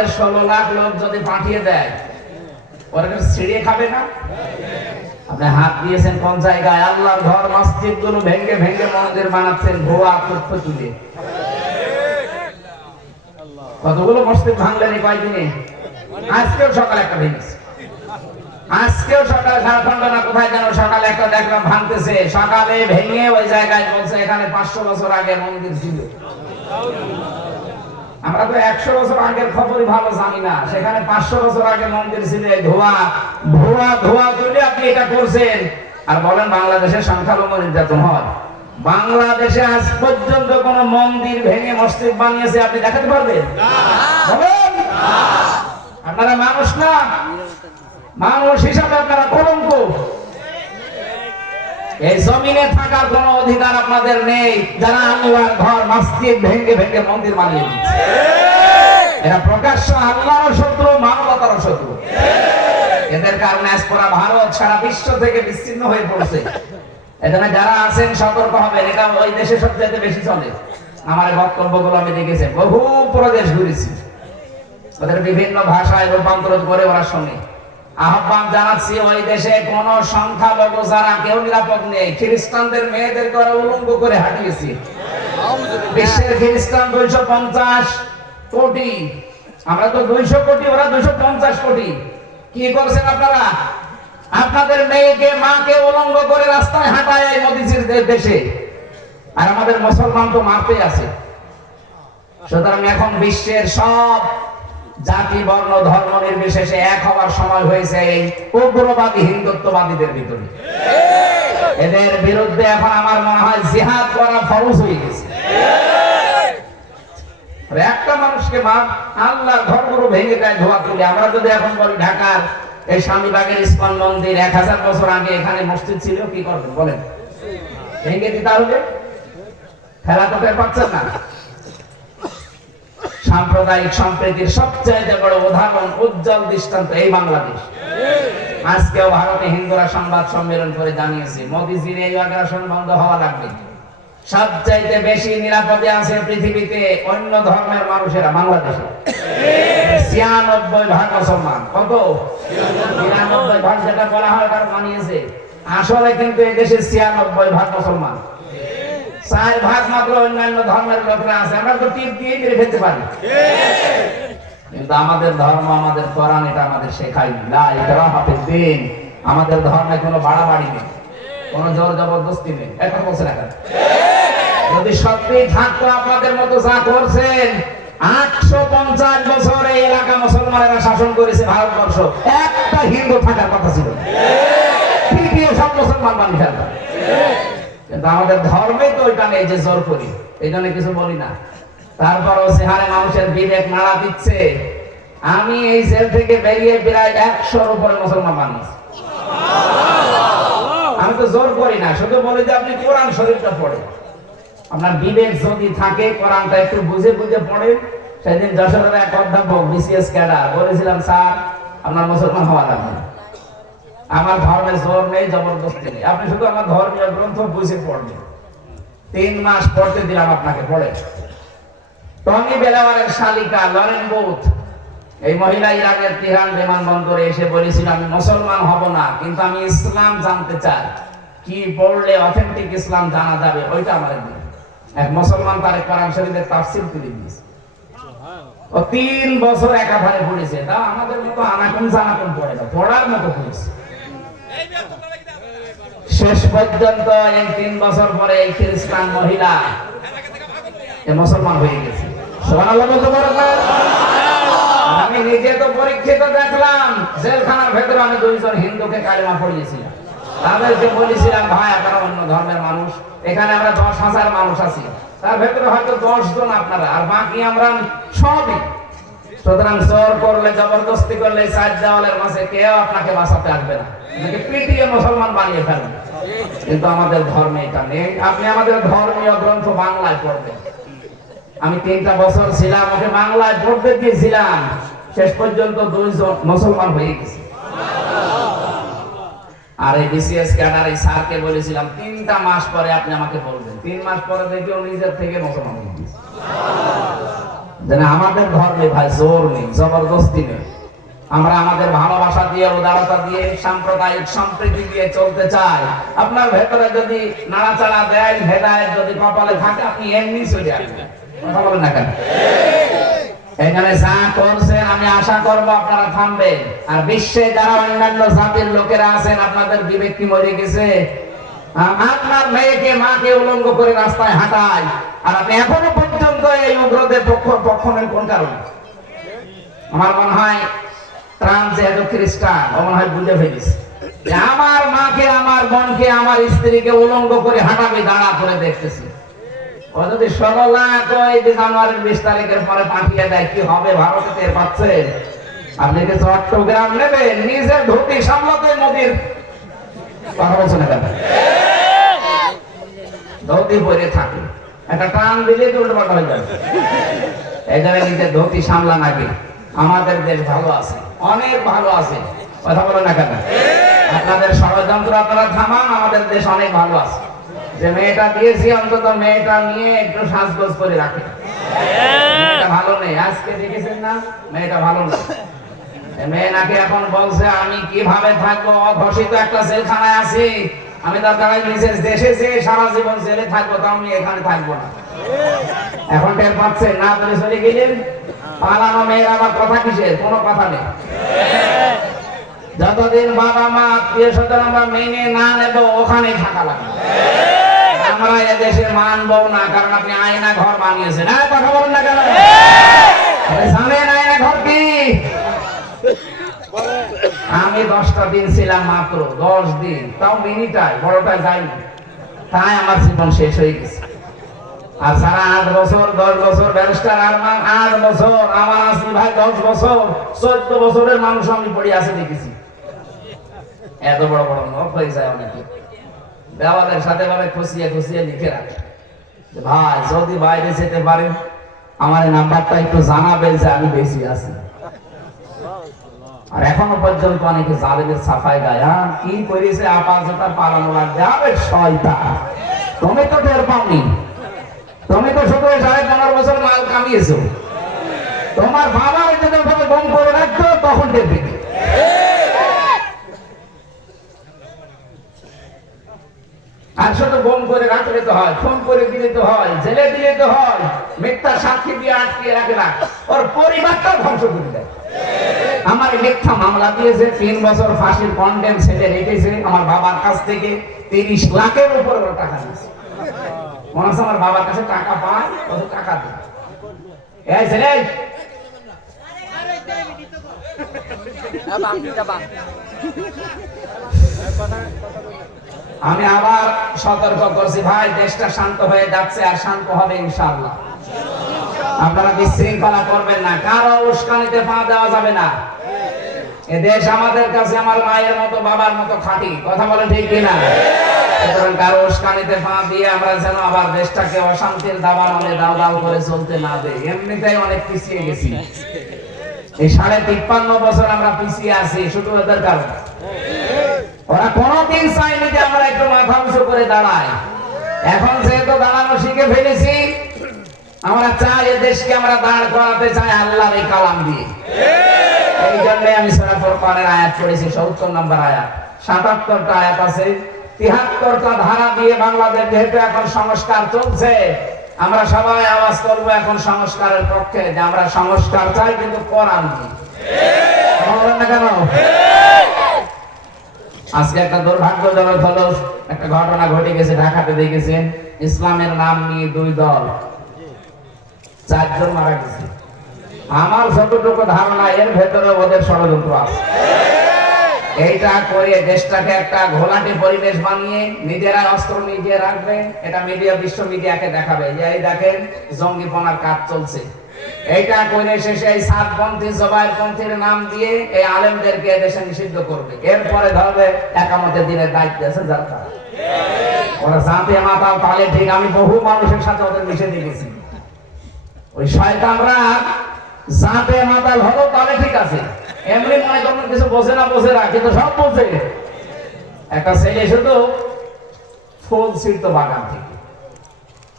বাংলাদেশ 16 লাখ লোক যদি পাঠিয়ে দেয়, ওরা ছিঁড়ে খাবে না? আপনি হাত দিয়েছেন কোন জায়গায়? আল্লাহর ঘর মসজিদ গুলো ভেঙে ভেঙে মন্দির বানাচ্ছেন ভুয়া তথ্য তুলে। কতগুলো মসজিদ ভাঙলেন এই কয়েকদিনে? আজকেও সকালে একটা ভেঙেছে, আজকেও সকালে ঝাড়খণ্ড না কোথায় যেন সকালে একটা দেখলাম ভাঙতেছে। সকালে ভেঙে ওই জায়গায় বলছে এখানে 500 বছর আগে মন্দির ছিল। আমরা তো 100 বছর আগের খবরই ভালো জানি না, সেখানে 500 বছর আগে মন্দির ছিল। ধোয়া ধোয়া ধোয়া তুলে আপনি এটা করছেন আর বলেন বাংলাদেশের সংখ্যালঘু নির্যাতন হয়। বাংলাদেশে আজ পর্যন্ত কোন মন্দির ভেঙে মসজিদ বানিয়েছে আপনি দেখাতে পারবেন? বলেন। আপনারা মানুষ না, মানুষ হিসাবে আপনারা কলঙ্ক। এই জমিনে থাকার কোন অধিকার আপনাদের নেই। যারা আল্লাহর ঘর মসজিদ ভেঙে ভেঙে মন্দির বানিয়ে দিচ্ছে, এরা প্রকাশ্য আল্লাহর শত্রু, মানবতার শত্রু। এদের কারণে আজ পুরো ভারত সারা বিশ্ব থেকে বিচ্ছিন্ন হয়ে পড়ছে। এখানে যারা আছেন সতর্ক হবেন, এটা ওই দেশে সবচেয়ে বেশি চলে। আমার বক্তব্যগুলো আমি দেখেছি, বহু প্রদেশ ঘুরেছি, ওদের বিভিন্ন ভাষায় রূপান্তর করে ওরা শোনে। আহ্বান জানাচ্ছি, ওই দেশে কোন সংখ্যালঘু যারা কেউ নিরাপদ নেই। খ্রিস্টানদের মেয়েদেরকে ওরা উলঙ্গ করে হাঁটিয়েছে। বিশ্বের খ্রিস্টান 250 কোটি, আমরা তো 200 কোটি, ওরা 250 কোটি। কি করছেন আপনারা? আপনাদের মেয়েকে মাকে উলঙ্গ করে রাস্তায় হাঁটায় এই মোদিজির দেশে, আর আমাদের মুসলমান তো মারতে আছে। সুতরাং এখন বিশ্বের সব জাতি বর্ণ ধর্ম নির্বিশেষে এক হওয়ার সময় হয়েছে এই উগ্রবাদী হিন্দুত্ববাদীদের ভিতরে। এদের বিরুদ্ধে এখন আমার মনে হয় জিহাদ করা ফরজ হয়ে গেছে। একটা মানুষকে আল্লাহর ঘরগুলো ভেঙে দেয় ধোয়া তুলে। আমরা যদি এখন বলি ঢাকার এই স্বামীবাগের ইস্কন মন্দির 1000 বছর আগে এখানে মসজিদ ছিল, কি করবেন বলেন? ভেঙে দিতে হবে? খেলা তো টের পাচ্ছেন না। সাম্প্রদায়িক সম্প্রীতির সবচেয়ে বড় উদাহরণ, উজ্জ্বল দৃষ্টান্ত এই বাংলাদেশ। আজকেও ভারতে হিন্দুরা সংবাদ সম্মেলন করে জানিয়েছে মোদিজির এই আগ্রাসন বন্ধ হওয়া লাগবে। সবচাইতে বেশি নিরাপদে আছে পৃথিবীতে অন্য ধর্মের মানুষেরা বাংলাদেশে। 96% মুসলমান। কত? 96% যেটা বলা হয় ওটা মানিয়েছে। আসলে কিন্তু এই দেশে 96% মুসলমান, 4% মাত্র অন্যান্য ধর্মের লোকরা আছে। আমরা তো টিপ দিয়ে মেরে ফেলতে পারি, কিন্তু আমাদের ধর্ম, আমাদের কোরআন এটা আমাদের শেখায় লা ইকরাহা ফিদ্দীন। আমাদের ধর্মে কোনো বাড়াবাড়ি নেই, কোনো জোর জবরদস্তি নেই। এটা বলছেন এখন। যদি সত্যি থাকতো আপনাদের মতো যা করছেন, 850 বছর এই এলাকা মুসলমানেরা শাসন করেছে ভারতবর্ষ, একটা হিন্দু থাকার কথা ছিল না। তৃতীয় সব মুসলমান বানিয়ে ফেলতাম। কিন্তু আমাদের ধর্মে তো ওইটা নেই যে জোর করি, এই জন্য কিছু বলি না। তারপরও সেহারে মানুষের বিবেক নাড়া দিচ্ছে। আমি এই জেল থেকে বেরিয়ে প্রায় 100-র উপরে মুসলমান মানুষ। আমি তো জোর করি না, শুধু বলি যে আপনি কোরআন শরীফটা পড়েন। আপনার বিবেক যদি থাকে, কোরআনটা একটু বুঝে বুঝে পড়েন। সেদিন যশোরের এক অধ্যাপক বিসিএস ক্যাডার বলেছিলাম, স্যার আপনার মুসলমান হওয়া লাগবে, আমার ধর্মের জোর নেই, জবরদস্তি নেই, আপনি শুধু আমার ধর্মীয় গ্রন্থ বুঝে পড়বেন। 3 মাস পড়তে দিলাম আপনাকে, পড়ে। টনি বেলাওয়ারের শালিকা লরেন বুথ, এই মহিলা ইরাকের তেহরান বিমানবন্দরে এসে বলেছিল, আমি মুসলমান হব না, কিন্তু আমি ইসলাম জানতে চাই, কি পড়লে অথেন্টিক ইসলাম জানা যাবে, ওইটা আমার দিন। এক মুসলমান তার কোরআন শরীফের তাফসীর তুলে দিয়েছে। ও 3 বছর একাধারে পড়েছে। তা আমাদের মতো আনাকুন জানাকুন পড়ে না, পড়ার মতো পড়েছে। শেষ পর্যন্ত এই 3 বছর পরে এই খ্রিস্টান মহিলা মুসলমান হয়ে গেছে। সুবহানাল্লাহ বলতে পারেন না? আমি নিজে তো পরীক্ষিত দেখলাম। জেলখানার ভেতরে আমি 2 জন হিন্দুকে কালেমা পড়িয়েছিলাম। তাদেরকে বলেছিলাম, ভাই আপনারা অন্য ধর্মের মানুষ, এখানে আমরা 10,000 মানুষ আছি, তার ভেতরে হয়তো 10 জন আপনারা, আর বাকি আমরা সবই। সুতরাং জোর করলে, জবরদস্তি করলে 4 দেওয়ালের মাঝে কেউ আপনাকে বাঁচাতে আসবে না, আপনাকে পিটিয়ে মুসলমান বানিয়ে ফেলবে। কিন্তু আমাদের ধর্মে এটা নেই। আপনি আমাদের ধর্মীয় গ্রন্থ বাংলায় পড়বেন। আমি 3টা বছর ছিলাম, ওকে বাংলায় পড়তে দিয়েছিলাম, শেষ পর্যন্ত 2 জন মুসলমান হয়ে গেছে। আর এই বিসিএস ক্যাডার এই স্যারকে বলেছিলাম 3টা মাস পরে আপনি আমাকে বলবেন। 3 মাস পরে দেখি ও নিজের থেকে মুসলমান হয়ে গেছে। যেন আমাদের ধর্মে ভাই জোর নেই, জবরদস্তি নেই। আমরা আমাদের ভালোবাসা দিয়ে, উদারতা দিয়ে, সাম্প্রদায়িক সম্প্রীতি দিয়ে চলতে চাই। আপনার ভেতরে যদি নাড়াচাড়া দেয়, হেদায়েত যদি কপালে থাকে, আপনি এমনি চলে আসবেন। কথা বলেন না কেন? এখানে যা করছেন আমি আশা করব আপনারা থামবেন। আর বিশ্বে যারা অন্যান্য জাতির লোকেরা আছেন, আপনাদের বিবেক কি মরে গেছে? আপনার মেয়েকে, মাকে উলঙ্গ করে রাস্তায় হাঁটায়, আর আপনি এখনো পর্যন্ত এই উগ্রদের পক্ষ নেন কোন কারণে? আমার মনে হয় ট্রাম্প যেহেতু খ্রিস্টান, ও মনে হয় বুঝে ফেলেছে যে আমার মাকে, আমার বোনকে, আমার স্ত্রীকে উলঙ্গ করে হাঁটাবে, দাঁড়া করে দেখতেছি। ও যদি 16 লাখ জানুয়ারির 20 তারিখের পরে পাঠিয়ে দেয়, কি হবে ভারতে টের পাচ্ছে? আপনি কি চট্টগ্রাম নেবেন? নিজের ধুতি সামলাতে মোদির কথা বলছেন না কেন? ধুতি পরে থাকে, একটা টান দিলে তো উল্টো পাল্টা হয়ে যাবে। এই জায়গায় নিজের ধুতি সামলা নাকি? আমাদের দেশ ভালো আছে, অনেক ভালো আছে। কথা বলেন না কেন? আপনাদের ষড়যন্ত্র আপনারা থামান, আমাদের দেশ অনেক ভালো আছে। যে মেয়েটা দিয়েছি, অন্তত মেয়েটা নিয়ে একটু সাজগোজ করে রাখে। মেয়েটা ভালো নেই, আজকে দেখেছেন না? মেয়েটা ভালো নেই। মেয়ে নাকি এখন বলছে আমি কিভাবে থাকবো, অঘোষিত একটা জেলখানায় আছি, আমি দরকার নিজের দেশে যে সারা জীবন জেলে থাকবো, তো আমি এখানে থাকবো না। এখন টের পাচ্ছে না, বলে চলে গেলেন। পালানো মেয়ের আবার কথা কিসের? কোনো কথা নেই। যতদিন বাবা মা আত্মীয় স্বজন আমরা মেনে না নেব, ওখানেই থাকা লাগবে। আমরা এদেশে মানবো না, কারণ আপনি আয়না ঘর বানিয়েছেন। কথা বলেন না কেন? জানেন আয়না ঘর কি? আমি 10টা দিন ছিলাম, মাত্র 10 দিন, তাও মিনিটায়, বড়টা যাইনি। তাই আমার জীবন শেষ হয়ে গেছে। আর যারা 8 বছর 10 বছর ব্যারিস্টার, আর 8 বছর, আমার আসি ভাই 10 বছর, 14 বছরের মানুষ আমি পড়ে আছে দেখেছি। এত বড় বড় নোট হয়ে যায় অনেকে, দেওয়ালের সাথে ভাবে খুশিয়ে খুশিয়ে লিখে রাখে যে ভাই যদি বাইরে যেতে পারেন আমার নাম্বারটা একটু জানাবেন যে আমি বেশি আছি। আর এখনো পর্যন্ত অনেকে জালেমের সাফাই গায়, কি করেছে আপাতত পালানো লাগবে। আবে শয়তান, তুমি তো টের পাওনি, তুমি তো শুধু 15.5 বছর মাল কামিয়েছো। তোমার বাবা যদি ওখানে গম করে রাখতো, তখন টের পেতে। আর শুধু গম করে রাখলে তো হয়, ফোন করে দিলে তো হয়, জেলে দিলে তো হয়, মিথ্যা সাক্ষী দিয়ে আটকে রাখে না, ওর পরিবারটা ধ্বংস করে দেয়। আমার মিথ্যা মামলা দিয়েছে, 3 বছর ফাঁসির কন্ডেম ছেড়ে রেখেছে। আমার বাবার কাছ থেকে 30 লাখের উপরে টাকা নিয়েছে। মনে হচ্ছে আমার বাবার কাছে টাকা পায়, কত টাকা দেয়। এই ছেলে, আমি আবার সতর্ক করছি ভাই, দেশটা শান্ত হয়ে যাচ্ছে, আর শান্ত হবে ইনশাআল্লাহ। আপনারা বিশৃঙ্খলা করবেন না, কারো উস্কানিতে পা দেওয়া যাবে না। এ দেশ আমাদের কাছে আমার মায়ের মতো, বাবার মতো খাঁটি। কথা বলেন ঠিক কিনা? সুতরাং কারো উস্কানিতে পা দিয়ে আমরা যেন আবার দেশটাকে অশান্তির দাবানলে দাও দাও করে চলতে না দেই। এমনিতেই অনেক পিছিয়ে গেছি, এই 53.5 বছর আমরা পিছিয়ে আছি শুধু এদের কারণে। ওরা কোনদিন চাইনি যে আমরা একটু মাথা উঁচু করে দাঁড়াই। এখন যেহেতু দাঁড়ানো শিখে ফেলেছি, আমরা চাই এ দেশকে আমরা দাঁড় করাতে চাই আল্লাহর এই কালাম দিয়ে। এই জন্য আমি সূরা ফুরকানের আয়াত পড়েছি, 70 নম্বর আয়াত। 77টা আয়াত আছে, 73টা ধারা দিয়ে বাংলাদেশ যেহেতু এখন সংস্কার চলছে, আমরা সবাই আওয়াজ করবো এখন সংস্কারের পক্ষে, যে আমরা সংস্কার চাই, কিন্তু কোরআন দিয়ে। বলেন না কেন? আজকে একটা দুর্ভাগ্যজনক হলো, একটা ঘটনা ঘটে গেছে ঢাকাতে, দেখেছেন? ইসলামের নাম নিয়ে 2 দল 4 জন মারা গেছে। আমার যতটুকু ধারণা, এর ভেতরে ওদের ষড়যন্ত্র আছে। এইটা করে দেশটাকে একটা ঘোলাটে পরিবেশ বানিয়ে নিজেরা অস্ত্র নিজে রাখবে, এটা মিডিয়া, বিশ্ব মিডিয়াকে দেখাবে যে এই দেখেন জঙ্গিপনার কাজ চলছে। এইটা করে শেষে এই সাতপন্থী, জবাইরপন্থীর নাম দিয়ে এই আলেমদেরকে দেশে নিষিদ্ধ করবে। এরপরে ধরবে একামতের দিনের দায়িত্ব আছে যার তারা। ওরা জাতে মাতাল তালে ঠিক। আমি বহু মানুষের সাথে ওদের মিশে দেখেছি। ওই শয়তানরা জাতে মাতাল হলো তাহলে ঠিক আছে, এমনি মনে করেন কিছু বোঝে না, কিন্তু সব বোঝে। একটা ছেলে শুধু ফুল ছিঁড়তো বাগান থেকে,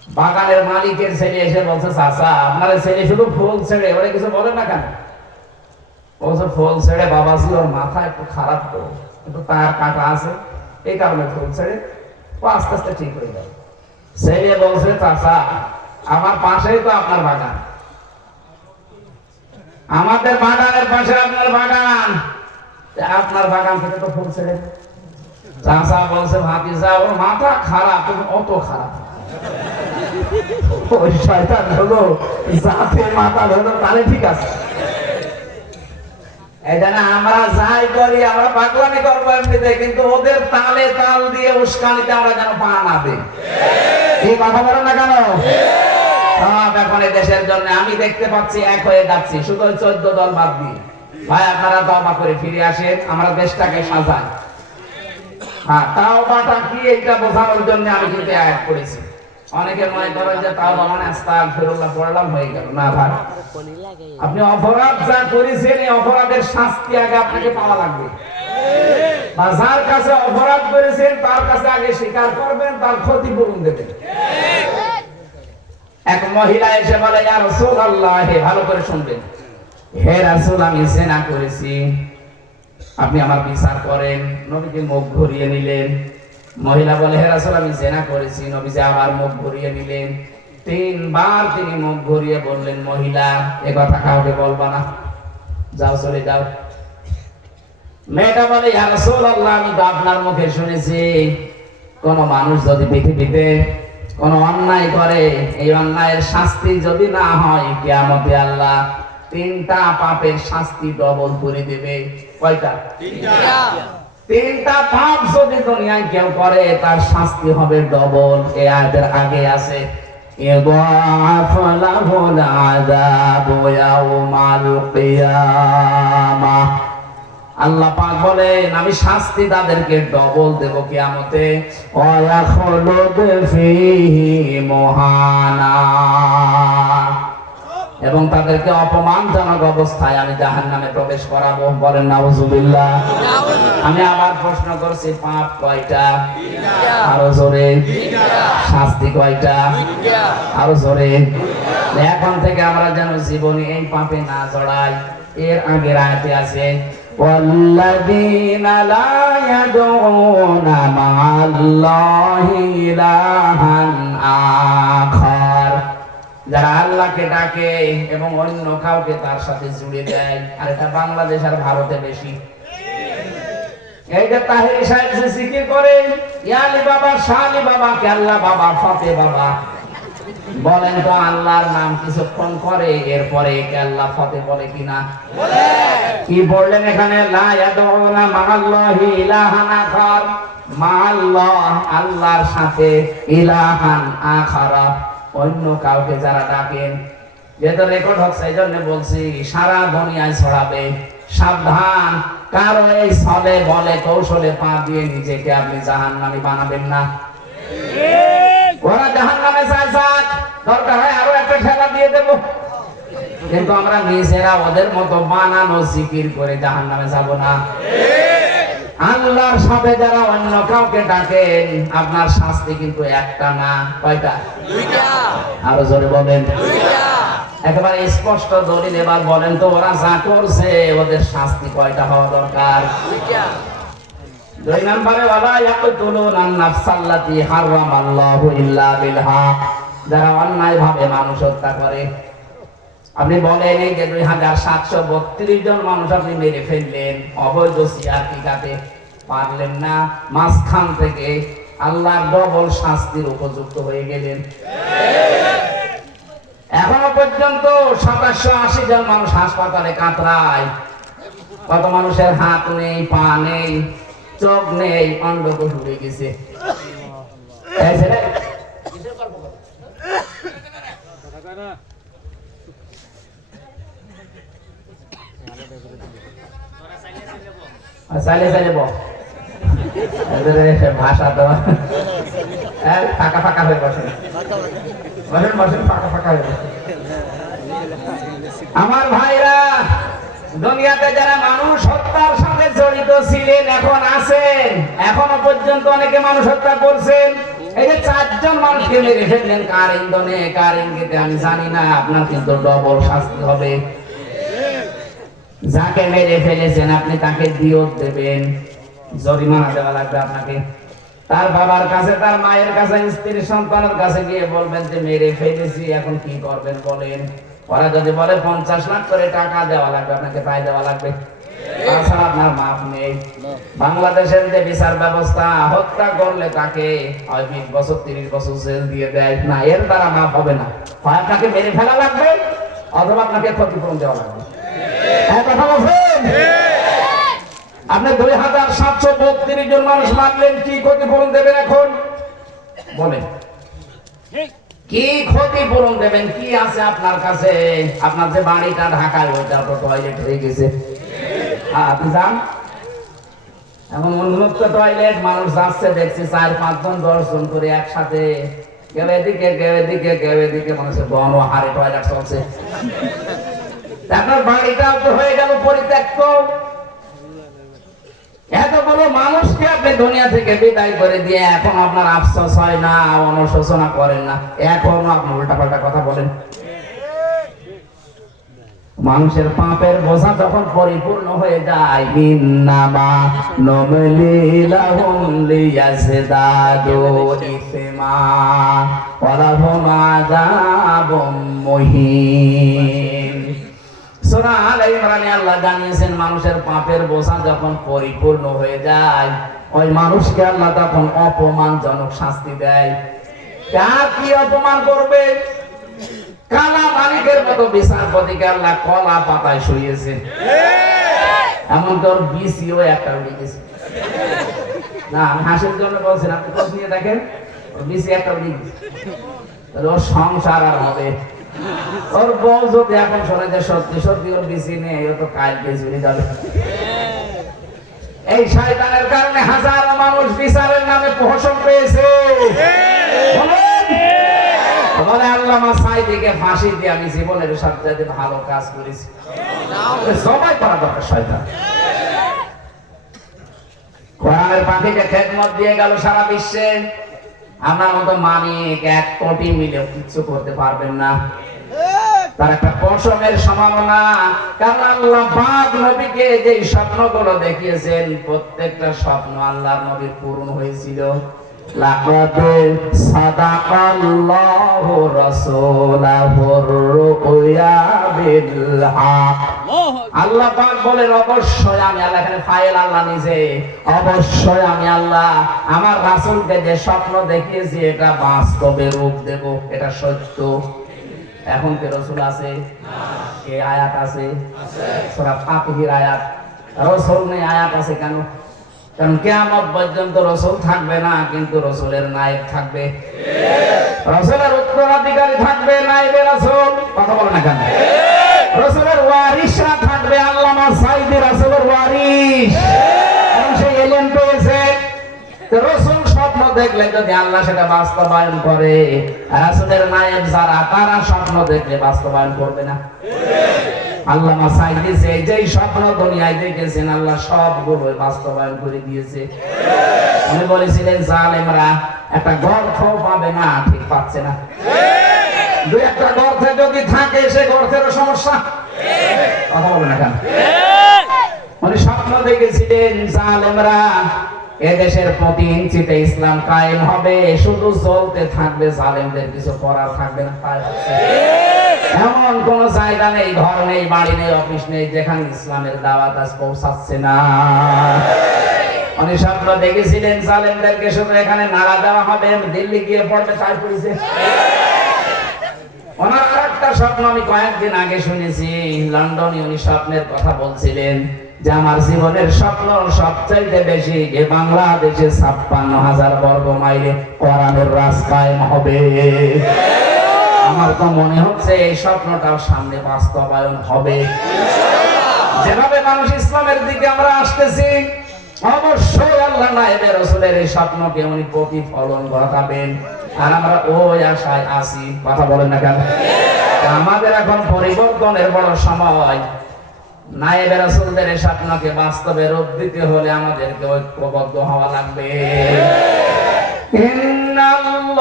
বাগানের মালিকের ছেলে এসে বলছে, চাচা আপনার ছেলে শুধু ফুল ছেড়ে, ওরা কিছু বলে না কেন? বলছে ফুল ছেড়ে বাবাজি ওর মাথা একটু খারাপ, তো একটু তার কাটা আছে, এই কারণে ফুল ছেড়ে। ও আস্তে আস্তে ঠিক হয়ে গেল। ছেলে বলছে, চাচা আমার পাশেই তো আপনার বাগান, আমাদের বাগানের পাশে আপনার বাগান, আপনার বাগান থেকে তো ফুল ছেড়ে। চাচা বলছে, ভাতিজা ওর মাথা খারাপ, অত খারাপ ওই শয়তান হলো যাতে মাথা হলো তাহলে ঠিক আছে। এই জন্য আমরা যাই করি, আমরা পাগলামি করবো এমনিতে, কিন্তু ওদের তালে তাল দিয়ে উস্কানিতে আমরা যেন পা না দিই। এই কথা বলো না কেন? সব এখন এই দেশের জন্য আমি দেখতে পাচ্ছি এক হয়ে যাচ্ছি, শুধু 14 দল বাদ দিয়ে। ভাই আপনারা তওবা করে ফিরে আসেন, আমরা দেশটাকে সাজাই। হ্যাঁ, তাওবাটা কি এইটা বোঝানোর জন্য আমি কিন্তু আয়াত করেছি। অনেকে মনে করেন যে তাওবা মানে আস্তাগফিরুল্লাহ পড়লাম হয়ে গেল। না ভাই, আপনি অপরাধ যা করেছেন এই অপরাধের শাস্তি আগে আপনাকে পাওয়া লাগবে। বা যার কাছে অপরাধ করেছেন তার কাছে আগে স্বীকার করবেন, তার ক্ষতিপূরণ দেবেন। এক মহিলা এসে বলে, ইয়া রাসূলুল্লাহ, ভালো করে শুনবেন, হে রাসূল আমি জিনা করেছি, আপনি আমার বিচার করেন। নবীজি মুখ ঘুরিয়ে নিলেন। মহিলা বলে, হে রাসূল আমি জিনা করেছি। নবীজি আবার মুখ ঘুরিয়ে নিলেন। 3 বার তিনি মুখ ঘুরিয়ে বললেন, মহিলা এ কথা কাউকে বলবা না, যাও চলে যাও। মেয়েটা বলে, ইয়া রাসূলুল্লাহ আমি তো আপনার মুখে শুনেছি কোন মানুষ যদি পৃথিবীতে কোন অন্যায় করে, এই অন্যায়ের শাস্তি যদি না হয় কিয়ামতে আল্লাহ 3টা পাপের শাস্তি ডবল করে দেবে। কয়টা? 3টা পাপ যদি দুনিয়ায় কেউ করে তার শাস্তি হবে ডবল। এই আয়াতের আগে আছে ইদাফ লাহুল আযাবু ইয়াউমাল কিয়ামাহ। আল্লাহ পাক বলেন আমি শাস্তি তাদেরকে ডবল দেব কিয়ামতে। ওয়া ইয়াখলুদ ফীহি মুহানা, এবং তাদেরকে অপমানজনক অবস্থায় আমি জাহান্নামে প্রবেশ করাবো। বলেন নাউজুবিল্লাহ। আমি আবার প্রশ্ন করছি, পাপ কয়টা? আরো জোরে। শাস্তি কয়টা? আরো জোরে। এখন থেকে আমরা যেন জীবনে এই পাপে না জড়াই। এর আগের আয়াতে আছে ওয়াল্লাযীনা লা ইয়াদউনা মা'আল্লাহি ইলাহান আখার, যারা আল্লাহকে ডাকে এবং অন্য কাউকে তার সাথে জুড়ে দেয়। আর এটা বাংলাদেশ আর ভারতে বেশি। এইটা তাহেরি সাহেব যে জিকির করে, ইয়ালি বাবা, শালি বাবা, কেল্লা বাবা, ফতে বাবা, বলেন তো আল্লাহর নাম কিছুক্ষণ করে এরপরে কেল্লা ফতে বলে কিনা? কি বললেন এখানে? লা ইয়াদউনা মা'আল্লাহি ইলাহান আখার, মা'আল্লাহ আল্লাহর সাথে, ইলাহান আখারা অন্য কাউকে যারা ডাকেন। যেহেতু রেকর্ড হচ্ছে এই জন্য বলছি, সারা দুনিয়ায় ছড়াবে, সাবধান। কারো এই ছলে বলে কৌশলে পা দিয়ে নিজেকে আপনি জাহান্নামী বানাবেন না। ওরা জাহান্নামে যায়, দরকার হয় আরো একটা ঠেলা দিয়ে দেব, কিন্তু আমরা নিজেরা ওদের মতো বানানো জিকির করে জাহান্নামে যাব না। আল্লাহর সাথে যারা অন্য কাউকে ডাকেন আপনার শাস্তি কিন্তু একটা না, কয়টা? 2টা। আরো জোরে বলেন। 2টা। একেবারে স্পষ্ট দলিল এবার বলেন তো, ওরা যা করছে ওদের শাস্তি কয়টা হওয়া দরকার? 2টা। 2 নম্বরে ওয়ালা ইয়াকতুলুনান নাফসাল্লাতী হারামাল্লাহু ইল্লা বিল হক, যারা অন্যায় ভাবে মানুষ হত্যা করে। আপনি বলেন এই যে 2732 জন মানুষ আপনি মেরে ফেললেন, অবৈধ সিয়ারটিকাতে পারলেন না, মাঝখান থেকে আল্লাহর ডবল শাস্তির উপযুক্ত হয়ে গেলেন। এখনো পর্যন্ত 2780 জন মানুষ হাসপাতালে কাতরায়। কত মানুষের হাত নেই, পা নেই, চোখ নেই, অন্ধকোষ হয়ে গেছে। ভাষা তো ফাঁকা ফাঁকা হয়ে বসেন, বসেন বসেন, ফাঁকা ফাঁকা হয়ে বসেন। আমার ভাইরা, দুনিয়াতে যারা মানুষ হত্যার সাথে জড়িত ছিলেন, এখন আছেন, এখনো পর্যন্ত অনেকে মানুষ হত্যা করছেন। এই যে 4 জন মানুষকে মেরে ফেললেন কার ইন্ধনে কার ইঙ্গিতে আমি জানি না, আপনার কিন্তু ডবল শাস্তি হবে। যাকে মেরে ফেলেছেন আপনি তাকে দিয়ত দেবেন, জরিমানা দেওয়া লাগবে আপনাকে। তার বাবার কাছে, তার মায়ের কাছে, স্ত্রী সন্তানের কাছে গিয়ে বলবেন যে মেরে ফেলেছি, এখন কি করবেন বলেন। ওরা যদি বলে 50 লাখ করে টাকা দেওয়া লাগবে আপনাকে, তাই দেওয়া লাগবে, তাছাড়া আপনার মাপ নেই। বাংলাদেশের যে বিচার ব্যবস্থা, হত্যা করলে তাকে 20 বছর 30 বছর জেল দিয়ে দেয় না, এর দ্বারা মাপ হবে না। হয় আপনাকে মেরে ফেলা লাগবে অথবা আপনাকে ক্ষতিপূরণ দেওয়া লাগবে। কথা বলছেন? আপনি 2732 জন মানুষ মারলেন, কি ক্ষতিপূরণ দেবেন এখন বলেন? কি ক্ষতিপূরণ দেবেন? কি আছে আপনার কাছে? আপনার যে বাড়িটা ঢাকায়, ওইটা তো টয়লেট হয়ে গেছে। আপনি যান, এখন উন্মুক্ত টয়লেট, মানুষ যাচ্ছে দেখছি 4-5 জন 10 জন করে একসাথে, কেউ এদিকে কেউ এদিকে কেউ এদিকে, মানুষের গণহারে টয়লেট চলছে। আপনার বাড়িটাও তো হয়ে গেল পরিত্যক্ত। এতগুলো মানুষকে আপনি দুনিয়া থেকে বিদায় করে দিয়ে এখন আপনার আফসোস হয় না, অনুশোচনা করেন না, এখন আপনি উল্টাপাল্টা কথা বলেন। মানুষের পাপের বোঝা যখন পরিপূর্ণ হয়ে যায়, ইন্নামা নুমলি লাহুম লিয়াজদাদু ইসমা ওয়া লাহুম আযাবুম মুহিন। সূরা আলে ইমরানে আল্লাহ জানিয়েছেন মানুষের পাপের বোঝা যখন পরিপূর্ণ হয়ে যায়, ওই মানুষকে আল্লাহ তখন অপমানজনক শাস্তি দেয়। কার কি অপমান করবে? কালা মালিকের মতো বিচারপতিকে আল্লাহ কলা পাতায় শুইয়েছেন, এমন তোর বিসিও একটা উঠে গেছে। না আমি হাসির জন্য বলছেন, আপনি খোঁজ নিয়ে দেখেন, বিসি একটা উঠে গেছে। ওর সংসার আর হবে। ওর বউ যদি এখন শোনে যে সত্যি সত্যি ওর বিসি নেই, ও তো কালকে চলে যাবে। এই শয়তানের কারণে হাজারো মানুষ বিচারের নামে প্রহসন পেয়েছে। বলে আল্লামা সাঈদীকে ফাঁসি দিয়ে আমি জীবনের সবচেয়ে ভালো কাজ করেছি। সবাই করা দরকার শয়তান। কোরআনের পাখিকে খেদমত দিয়ে গেল সারা বিশ্বে। আমার মতো মানিক 1 কোটি মিলেও কিছু করতে পারবেন না, তার একটা পশমের সম্ভাবনা। কারণ আল্লাহ পাক নবীকে যে স্বপ্নগুলো দেখিয়েছেন, প্রত্যেকটা স্বপ্ন আল্লাহর নবীর পূরণ হয়েছিল। লাকাদ সাদাকাল্লাহু রাসূলাহুর রুয়া বিল হক। আল্লাহ পাক বলেন অবশ্যই আমি আল্লাহ, এখানে ফাইল আল্লাহ নিজে, অবশ্যই আমি আল্লাহ আমার রাসূলকে যে স্বপ্ন দেখিয়েছি এটা বাস্তবে রূপ দেব, এটা সত্য। এখন কি রাসূল আছে? এই আয়াত আছে, সূরা ফাতিহার আয়াত। রাসূল নেই, আয়াত আছে কেন? কারণ কিয়ামত পর্যন্ত রাসূল থাকবে না, কিন্তু রাসূলের নায়েব থাকবে, রাসূলের উত্তরাধিকারী থাকবে, নায়েবে রাসূল। কথা বলে না কেন? রাসূলের ওয়ারিসরা থাকবে, আল্লামা সাঈদী রাসূলের ওয়ারিস, কারণ সে এলেম পেয়েছে। তো রাসূল স্বপ্ন দেখলে যদি আল্লাহ সেটা বাস্তবায়ন করে, রাসূলের নায়েব যারা, তারা স্বপ্ন দেখলে বাস্তবায়ন করবে না। আল্লামা সাঈদী যেই স্বপ্ন দুনিয়ায় দেখেছেন, আল্লাহ সবগুলো বাস্তবায়ন করে দিয়েছে। উনি বলেছিলেন জালেমরা একটা গর্ত পাবে না, ঠিক পাচ্ছে না। 2-1টা গর্তে যদি থাকে, সে গর্তেরও সমস্যা। কথা বলে না কেন? উনি স্বপ্ন দেখেছিলেন জালেমরা এদেশের প্রতি ইঞ্চিতে ইসলাম কায়েম হবে, শুধু চলতে থাকবে, জালেমদের কিছু করার থাকবে না। এমন কোন জায়গা নেই, ঘর নেই, বাড়ি নেই, অফিস নেই, যেখানে ইসলামের দাওয়াত আজ পৌঁছাচ্ছে না। উনি স্বপ্ন দেখেছিলেন জালেমদেরকে শুধু এখানে নাড়া দেওয়া হবে, দিল্লি গিয়ে পড়বে, তাই পড়েছে। ওনার আরেকটা স্বপ্ন আমি কয়েকদিন আগে শুনেছি, লন্ডনে উনি স্বপ্নের কথা বলছিলেন যে আমার জীবনের স্বপ্ন সবচাইতে বেশি যে বাংলাদেশে 56,000 বর্গ মাইলে কোরআনের রাজ কায়েম হবে। আমার তো মনে হচ্ছে এই স্বপ্নটাও সামনে বাস্তবায়ন হবে। যেভাবে মানুষ ইসলামের দিকে আমরা আসতেছি, অবশ্যই আল্লাহ নায়েবে রাসূলের এই স্বপ্নকে উনি প্রতিফলন ঘটাবেন, আর আমরা ওই আশায় আছি। কথা বলেন না কেন? আমাদের এখন পরিবর্তনের বড় সময়। নায়েবে রাসূলদের এই স্বপ্নকে বাস্তবে রূপ দিতে হলে আমাদেরকে ঐক্যবদ্ধ হওয়া লাগবে।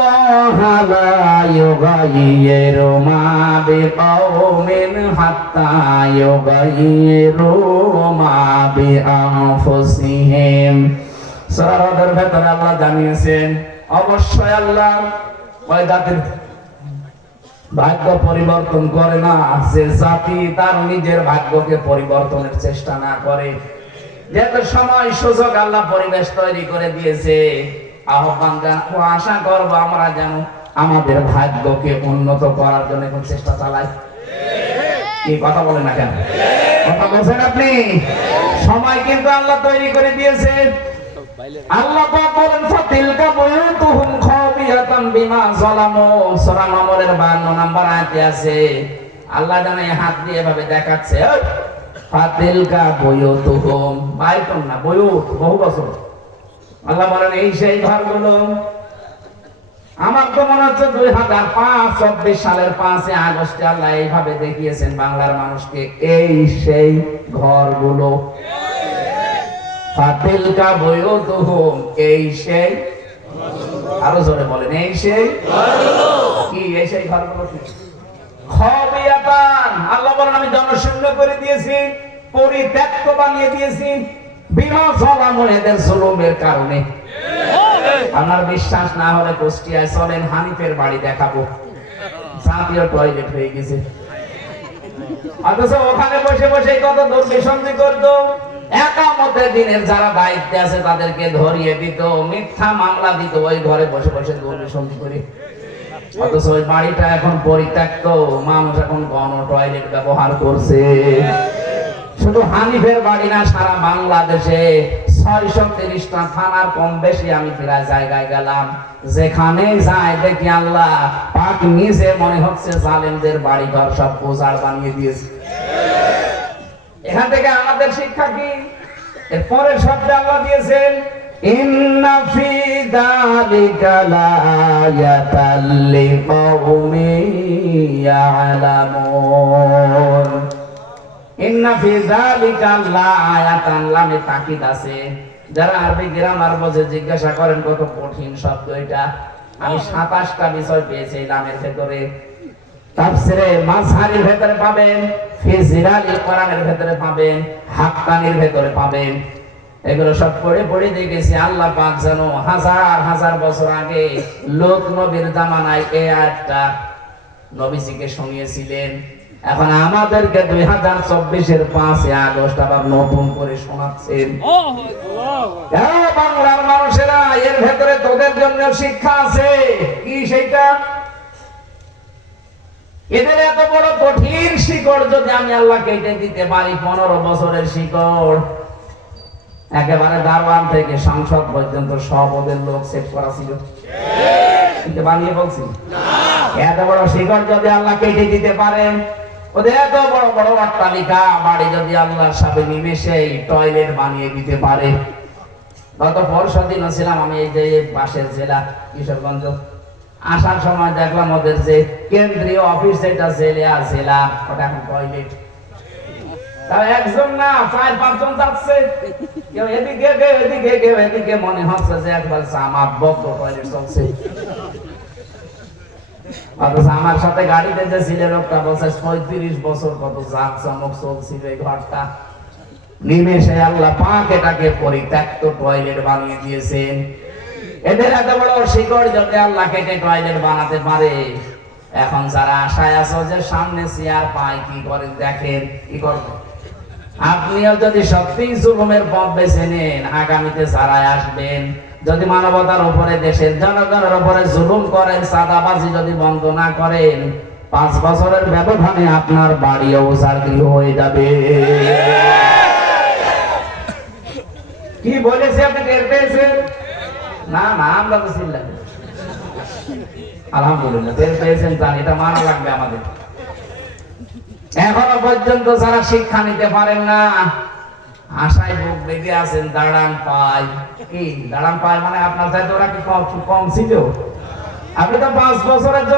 ইন্নাল্লাহা লা ইউগাইয়িরু মা বিকাওমিন হাত্তা ইউগাইয়িরু মা বিআনফুসিহিম। সূরা রদের ভেতরে আল্লাহ জানিয়েছেন অবশ্যই আল্লাহ ওই জাতির ভাগ্য পরিবর্তন করে না যে জাতি তার নিজের ভাগ্যকে পরিবর্তনের চেষ্টা না করে। যেহেতু সময় সুযোগ আল্লাহ পরিবেশ তৈরি করে দিয়েছে, আহ্বান জানাবো, আশা করবো আমরা যেন আমাদের ভাগ্যকে উন্নত করার জন্য এখন চেষ্টা চালাই। কি কথা বলেন না কেন? কথা বলছেন আপনি? সময় কিন্তু আল্লাহ তৈরি করে দিয়েছে। আল্লাহ পাক বলেন ফাতিলকা বুয়ুতুহুম খাবিয়াতাম বিমা যালামু। সূরা নম্বরের 52 নম্বর আয়াতে আছে, আল্লাহ জানে হাত দিয়ে এভাবে দেখাচ্ছে, ফাতিলকা বুয়ুতুহুম, বাইতুন না বুয়ুত, বহু বছর। আল্লাহ বলেন এই সেই ঘরগুলো। আমার তো মনে হচ্ছে 2024 সালের 5 আগস্টে আল্লাহ এইভাবে দেখিয়েছেন বাংলার মানুষকে, এই সেই ঘরগুলো। ফাতিলকা বুয়ুতুহুম, এই সেই, আরো জোরে বলেন, এই সেই ঘরগুলো। কি এই সেই ঘরগুলো? কি খাবিয়াতান, আল্লাহ বলেন আমি জনশূন্য করে দিয়েছি, পরিত্যক্ত বানিয়ে দিয়েছি, বিমা যালামু, এদের জুলুমের কারণে। আপনার বিশ্বাস না হলে কুষ্টিয়ায় চলেন, হানিফের বাড়ি দেখাবো, জাতীয় টয়লেট হয়ে গেছে। অথচ ওখানে বসে বসে কত দুর্বিসন্ধি করতো। একামতের দিনের যারা দায়িত্বে আছে তাদেরকে ধরিয়ে দিত, মিথ্যা মামলা দিত, ওই ঘরে বসে বসে দুর্বিসন্ধি করে। অথচ ওই বাড়িটা এখন পরিত্যক্ত, মানুষ এখন গণ টয়লেট ব্যবহার করছে। শুধু হানিফের বাড়ি না, সারা বাংলাদেশে 630টা থানার কম বেশি আমি প্রায় জায়গায় গেলাম, যেখানে যাই দেখি আল্লাহ পাক নিজে মনে হচ্ছে জালেমদের বাড়ি ঘর সব উজাড় বানিয়ে দিয়েছে। এখান থেকে আমাদের শিক্ষা কি? এর পরের শব্দে আল্লাহ দিয়েছেন ইন্না ফি যালিকা লাআয়াতাল লিকাওমিন ইয়ালামুন। ইন্না ফি যালিকা লাআয়াতান, লামে তাকিদ আছে। যারা আরবি গ্রামার বোঝে জিজ্ঞাসা করেন কত কঠিন শব্দ এটা। আমি 27টা বিষয় পেয়েছি এই লামের ভেতরে। তাফসিরে মাযহারির ভেতরে পাবেন, ফিজিরালিল কোরআনের ভেতরে পাবেন, হাক্কানির ভেতরে পাবেন। এগুলো সব পড়ে পড়ে দেখেছি আল্লাহ পাক যেন হাজার হাজার বছর আগে লূত নবীর জামানায় এই আয়াতটা নবীজিকে শুনিয়েছিলেন। এখন আমাদেরকে 2024-এর 5 আগস্ট আবার নতুন করে শোনাচ্ছেন। বাংলার মানুষেরা, এর ভেতরে তোদের জন্য শিক্ষা আছে। কি সেইটা? এদের এত বড় কঠিন শিকড় যদি আমি আল্লাহ কেটে দিতে পারি, 15 বছরের শিকড়, একেবারে দারওয়ান থেকে সংসদ পর্যন্ত সব ওদের লোক সেট করা ছিল, কিন্তু বানিয়ে বলছি এত বড় শিকড় যদি আল্লাহ কেটে দিতে পারেন, ওদের এত বড় বড় অট্টালিকা বাড়ি যদি আল্লাহর সাথে নিমেষেই টয়লেট বানিয়ে দিতে পারে। গত পরশুদিন ছিলাম আমি এই যে পাশের জেলা কিশোরগঞ্জ, আসার সময় দেখলাম ওদের যে কেন্দ্রীয় অফিস, যেটা জেলা, ওটা এখন টয়লেট। তাও একজন না, 4-5 জন যাচ্ছে, কেউ এদিকে কেউ এদিকে কেউ এদিকে, মনে হচ্ছে যে একবার জামাত বদ্ধ টয়লেট চলছে। অথচ আমার সাথে গাড়িতে যে ছিল লোকটা বলছে 35 বছর কত জাঁকজমক চলছিল এই ঘরটা। নিমেষে আল্লাহ পাক এটাকে পরিত্যক্ত টয়লেট বানিয়ে দিয়েছেন। এদের এত বড় শিকড় যদি আল্লাহ কেটে টয়লেট বানাতে পারে, এখন যারা আশায় আছো যে সামনে চেয়ার পায়, কি করেন দেখেন, কি করবেন? আপনিও যদি সত্যি জুলুমের পথ বেছে নেন, আগামীতে যারা আসবেন, যদি মানবতার উপরে, দেশের জনগণের উপরে জুলুম করেন, চাঁদাবাজি যদি বন্ধ না করেন, 5 বছরের ব্যবধানে আপনার বাড়িও উজাড় হয়ে যাবে। কি বলেছে আপনি টের পেয়েছেন? না না, আমরা তো চিল্লাই, আলহামদুলিল্লাহ টের পেয়েছেন, জানি এটা মানা লাগবে আমাদের। এখনো পর্যন্ত যারা শিক্ষা নিতে পারেন না, আশায় বুক বেঁধে আছেন, দাঁড়ান পাই। কি দাঁড়ান পাই মানে? আপনার চাইতে ওরা কি কম ছিল? আপনি তো 5 বছরের